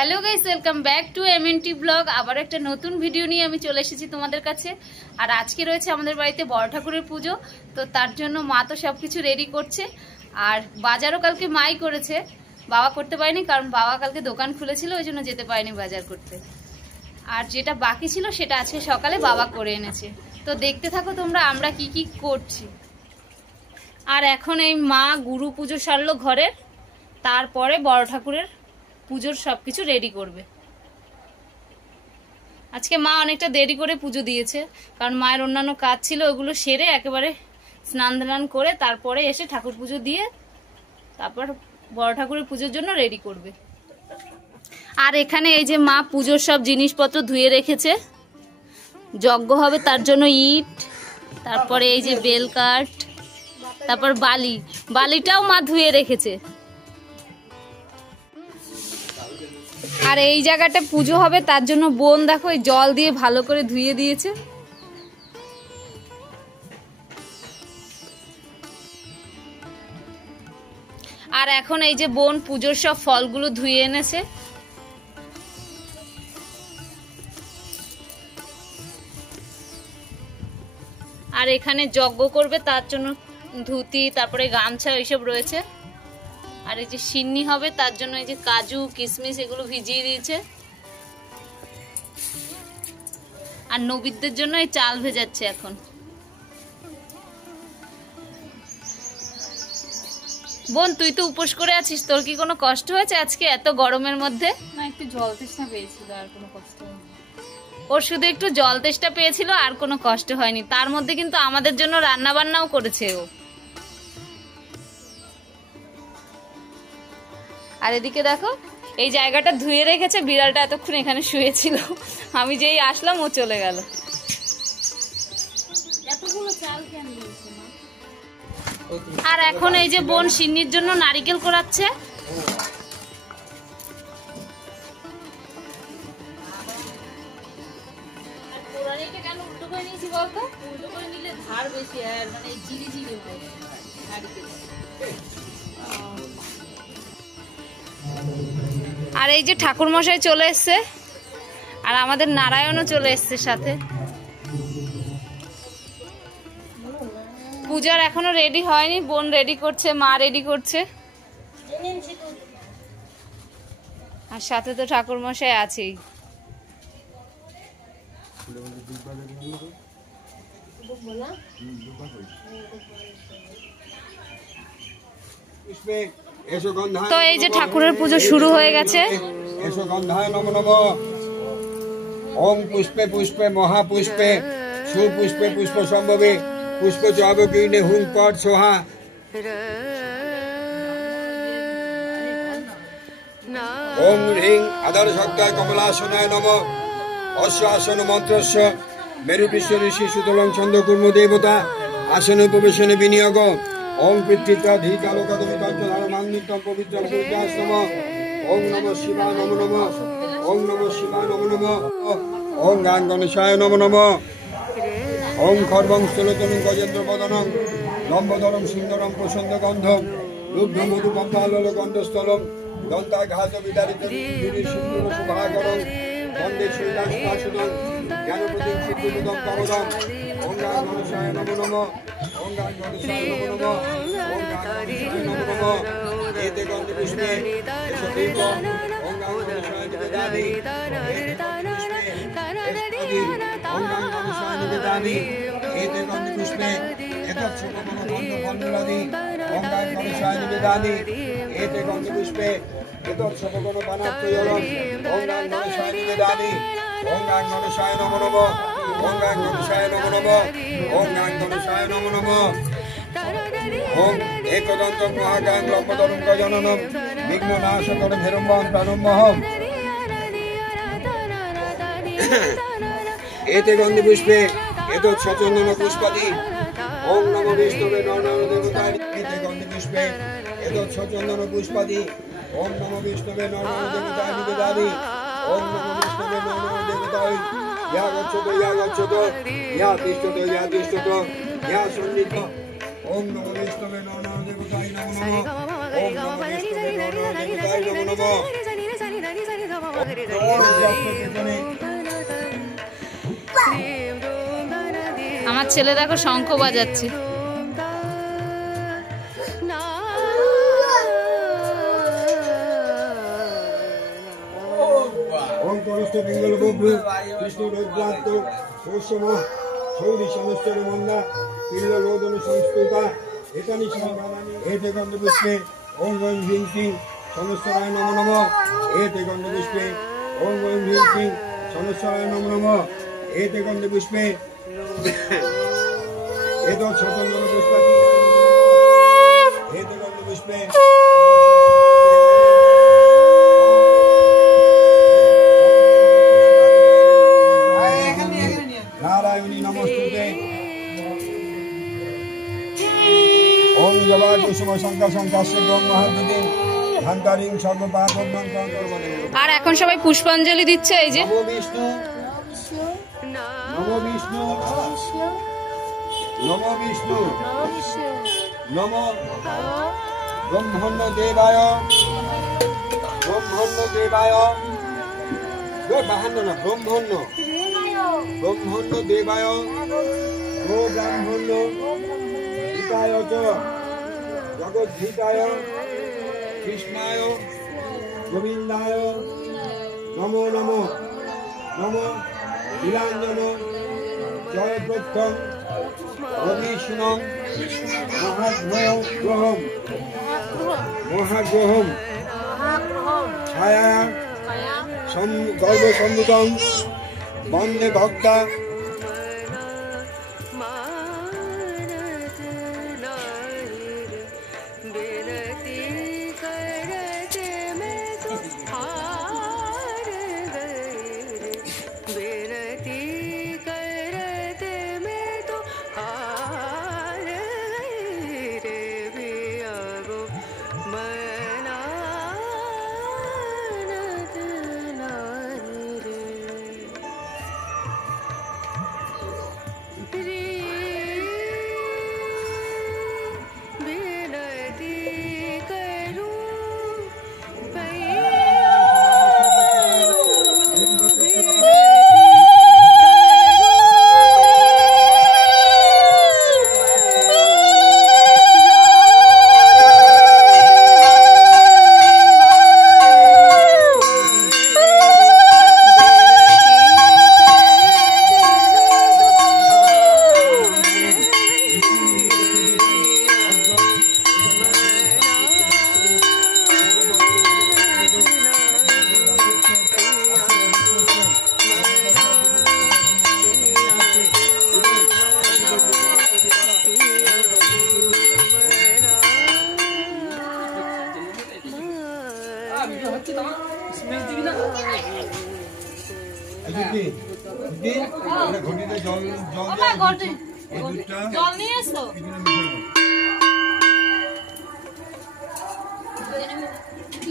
Hello guys, welcome back to MNT blog. আবার একটা নতুন ভিডিও নিয়ে আমি চলে এসেছি তোমাদের কাছে। আর আজকে রয়েছে আমাদের বাড়িতে বড় ঠাকুরের পুজো, তো তার জন্য মা তো সবকিছু রেডি করছে। আর বাজারও কালকে মাই করেছে, বাবা করতে পারেনি, কারণ বাবা কালকে দোকান খুলেছিল, ওই জন্য যেতে পারেনি বাজার করতে। আর যেটা বাকি ছিল সেটা আজকে সকালে বাবা করে এনেছে। তো দেখতে থাকো তোমরা আমরা কি কি করছি। আর এখন এই মা গুরু পুজো সারলো ঘরের, তারপরে বড় ঠাকুরের পুজোর সবকিছু রেডি করবে। আজকে মা অনেকটা দেরি করে পুজো দিয়েছে, কারণ মায়ের অন্যান্য কাজ ছিল, ওগুলো সেরে একেবারে স্নান ধান করে তারপরে এসে ঠাকুর পুজো দিয়ে তারপর বড় ঠাকুরের পুজোর জন্য রেডি করবে। আর এখানে এই যে মা পুজোর সব জিনিসপত্র ধুয়ে রেখেছে, যজ্ঞ হবে তার জন্য ইট, তারপরে এই যে বেল কাঠ, তারপর বালিটাও মা ধুয়ে রেখেছে। আর এই জায়গাটা পুজো হবে তার জন্য বোন দেখো জল দিয়ে ভালো করে ধুয়ে দিয়েছে। আর এখন এই যে বোন পুজোর সব ফলগুলো ধুয়ে এনেছে। আর এখানে যজ্ঞ করবে তার জন্য ধুতি, তারপরে গামছা এইসব রয়েছে। আর এই যে সিন্নি হবে তার জন্য এই যে কাজু কিশমিশ এগুলো ভিজিয়ে দিয়েছে। আর নৈবেদ্যের জন্য এই চাল ভেজাচ্ছে এখন। বোন তুই তো উপোস করে আছিস, তোর কি কোনো কষ্ট হয়েছে আজকে এত গরমের মধ্যে? না, একটু জল তৃষ্ণা পেয়েছিল, আর কোনো কষ্ট হয়নি। ওর শুধু একটু জল তেষ্টা পেয়েছিল, আর কোনো কষ্ট হয়নি। তার মধ্যে কিন্তু আমাদের জন্য রান্না বান্নাও করেছে ও। আর এদিকে দেখো এই জায়গাটা ধুয়ে রেখেছে, বিড়ালটা এতক্ষণ এখানে শুয়েছিল, আমি যেই আসলাম ও চলে গেল। আর এখন এই যে বোন সিন্নির জন্য নারিকেল কোড়াচ্ছে। কেন উল্টো করে নিয়েছি বলতো? উল্টো করে নিলে ধার বেশি, আর মানে জিরি জিরি হয় নারিকেল। আর এই যে ঠাকুর মশাই চলে এসছে, আর আমাদের নারায়ণও চলে এসছে সাথে। পূজার এখনো রেডি হয়নি, বোন রেডি করছে, মা রেডি করছে, আর সাথে তো ঠাকুর মশাই আছেই। তো এই যে ঠাকুরের পুজো শুরু হয়ে গেছে। ওম পুষ্পে পুষ্পে মহাপুষ্পে সুপুষ্পে পুষ্প সম্ভবে পুষ্প চাবকীর্ণে হুং পট সোহা। ওম হ্রিং আধার শক্তায় কমলাসনায় নম। অশ্ব আসন মন্ত্রস্য মেরু বিশ্ব ঋষি সুতলং ছন্দ কুর্ম দেবতা আসন উপবেশনে বিনিয়োগ। ওম পিতৃত্বাধিকালোকদমি তন্ত্রধারমান্বিতম পবিত্রম পূজাশ্রম। ওম নমঃ শিবায় নমো নমঃ। ওম নমঃ শিবায় নমো নমঃ। ওম গাং গণেশায় নমো নমঃ। ওম খর্বং স্থলতনুং গজেন্দ্র বদনং লম্বধরম সুন্দরম প্রসন্ন গন্ধম রুদ্ধ মধু পম্পালল গন্ধস্থলম দন্তাঘাত বিদারিত সিন্ধুর শুভাকরং বন্দে শৈলাসপাশুদং জ্ঞানপ্রদীপ সিদ্ধিপদম কমদম। ওম গাং গণেশায় নমো নমঃ। ওম গাং গণেশায় নমো নমঃ। ওম গাং গণেশায় নমো নমঃ। এতে গন্ধ পুষ্পে এসদীপ ওম গাং গণেশায় নিবেদামি। এতে গন্ধ পুষ্পে এসদীপ ওম গাং গণেশায় নিবেদামি। এতে গন্ধ পুষ্পে এতৎ শুভমন গন্ধ ফলমূলাদি ওম গাং গণেশায় নিবেদামি। এতে গন্ধ পুষ্পে এতৎ শুভমন বানাত্রয়লম ওম গাং গণেশায় নিবেদামি। ওম গাং গণেশায় নমো নমঃ। ওম গাং গণেশায় নমো নমঃ। ওম গাং গণেশায় নমো নমঃ। ওম একদন্তং মহাগাং লম্বধরং গজননম বিঘ্ননাশকরং হেরম্বং প্রাণমহম। এতে গন্ধ পুষ্পে এতৎ সচন্দন পুষ্পাদি ওম নমো বিষ্ণবে নরনারায়ণ দেবতায়। এতে গন্ধ পুষ্পে এতৎ সচন্দন পুষ্পাদি ওম নমো বিষ্ণবে নরনারায়ণ দেবতায় নিবেদামি। ওম নমো বিষ্ণবে নরনারায়ণ দেবতায় ইয়া গচ্ছতো ইয়া তিষ্ঠতো ইয়া তিষ্ঠতো ইয়া সন্নিধ। ওম নমো বিষ্ণবে নরনারায়ণ দেবতায় নমো নমঃ। ওম নমো বিষ্ণবে নরনারায়ণ দেবতায় নমো নমঃ। আমার ছেলে দেখো শঙ্খ বাজাচ্ছে। কৃষ্ণ রৌদ্রান্ত সৌসম সৌরি সমস্তর মন্দা পিল্ল রোদন সংস্কৃতা এতানি সংবাদানি এতে গন্ধপুষ্পে ওম ওম হ্রিং সিং সমস্তরায় নমো নমঃ এতে গন্ধপুষ্পে ওম ওম হ্রিং সিং সমস্তরায় নমো নমঃ এতে গন্ধপুষ্পে এত স্বতন্ত্র পুষ্পাদি এতে গন্ধপুষ্পে নারায়ণী নমস্তুতে ওম জবা কুসুম শঙ্কা শঙ্কাশ্য ব্রহ্মহাদ্যতে ধান্তারিং সর্বপাপম্যং আর এখন সবাই পুষ্পাঞ্জলি দিচ্ছে। এই যে নমো বিষ্ণু নমো বিষ্ণু নমো বিষ্ণু নমো ব্রহ্মণ্য দেবায় ব্রহ্মণ্য দেবায় বাহান্ন না ব্রহ্মণ্য ব্রহ্মণ্য দেবায় গো ব্রাহ্মণ্য হিতায় চ জগদ্ধিতায় কৃষ্ণায় গোবিন্দায় নমো নমো নমো নীলাঞ্জন জয়প্রত্যং রবিষ্ণং মহাগ্রহম মহাগ্রহম ছায়া গর্ভসম্মুতং বন্দে ভক্তা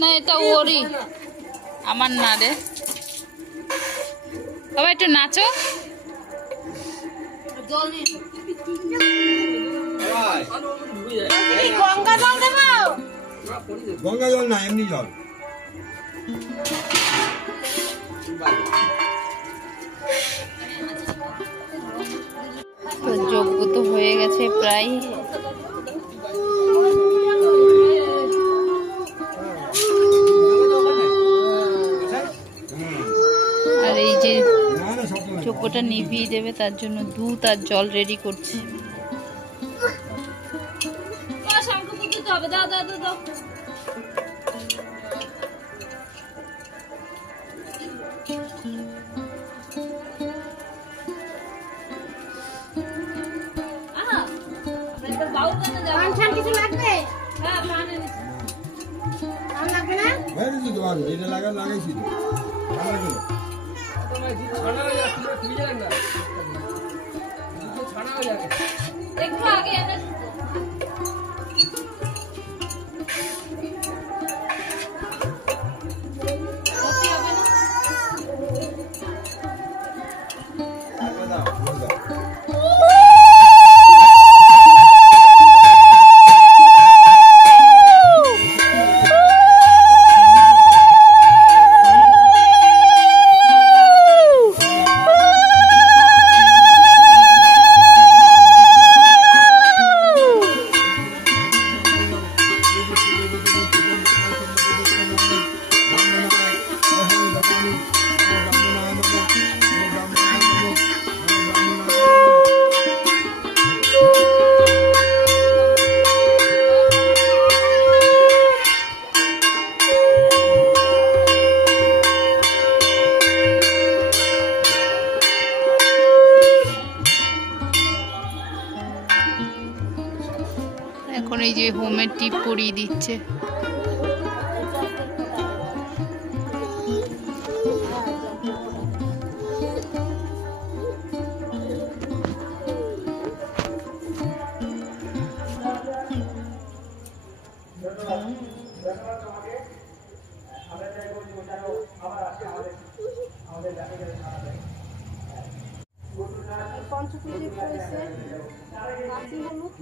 না এটা ওরই আমার না রে বাবা একটু নাচো গঙ্গা জল না এমনি জল তো যজ্ঞ তো হয়ে গেছে প্রায় আর এই যে যজ্ঞটা নিভিয়ে দেবে তার জন্য দুধ আর জল রেডি করছি কিছু লাগবে লাগাইছি একটু আগে যে হোমের টিপ পরিয়ে দিচ্ছে। পঞ্চপুজো করেছে নাচি হলুদ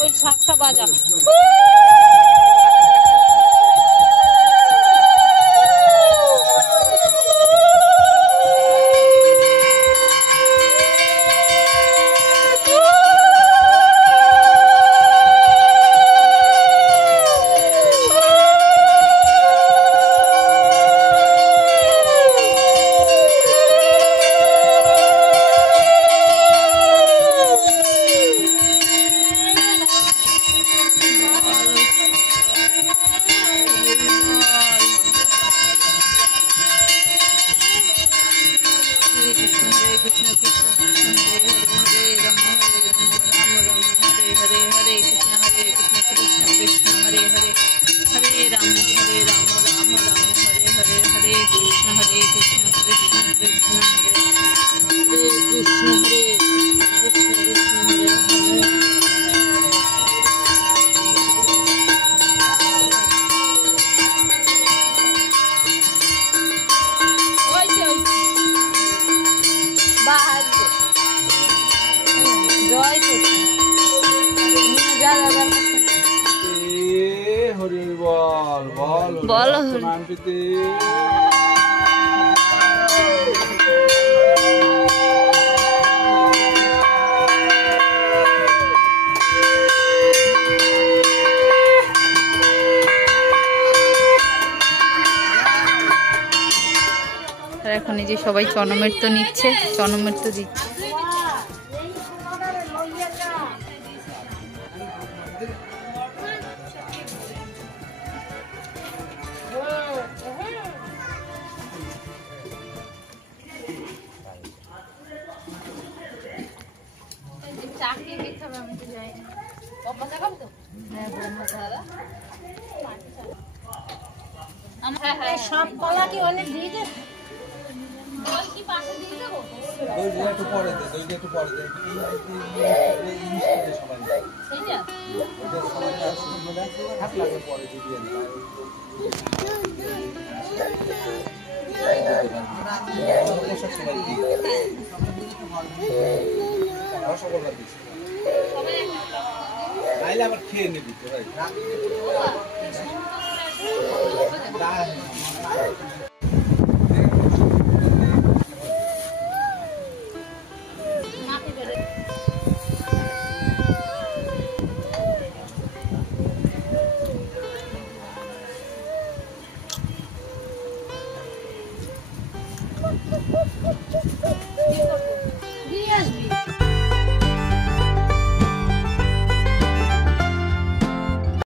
ওই শাকটা বাজা। বলো এখন এই যে সবাই চনমের তো নিচ্ছে, চনমের তো দিচ্ছে। সব কলা কি অনেক দিয়ে দেব? আবার খেয়ে নিবি তো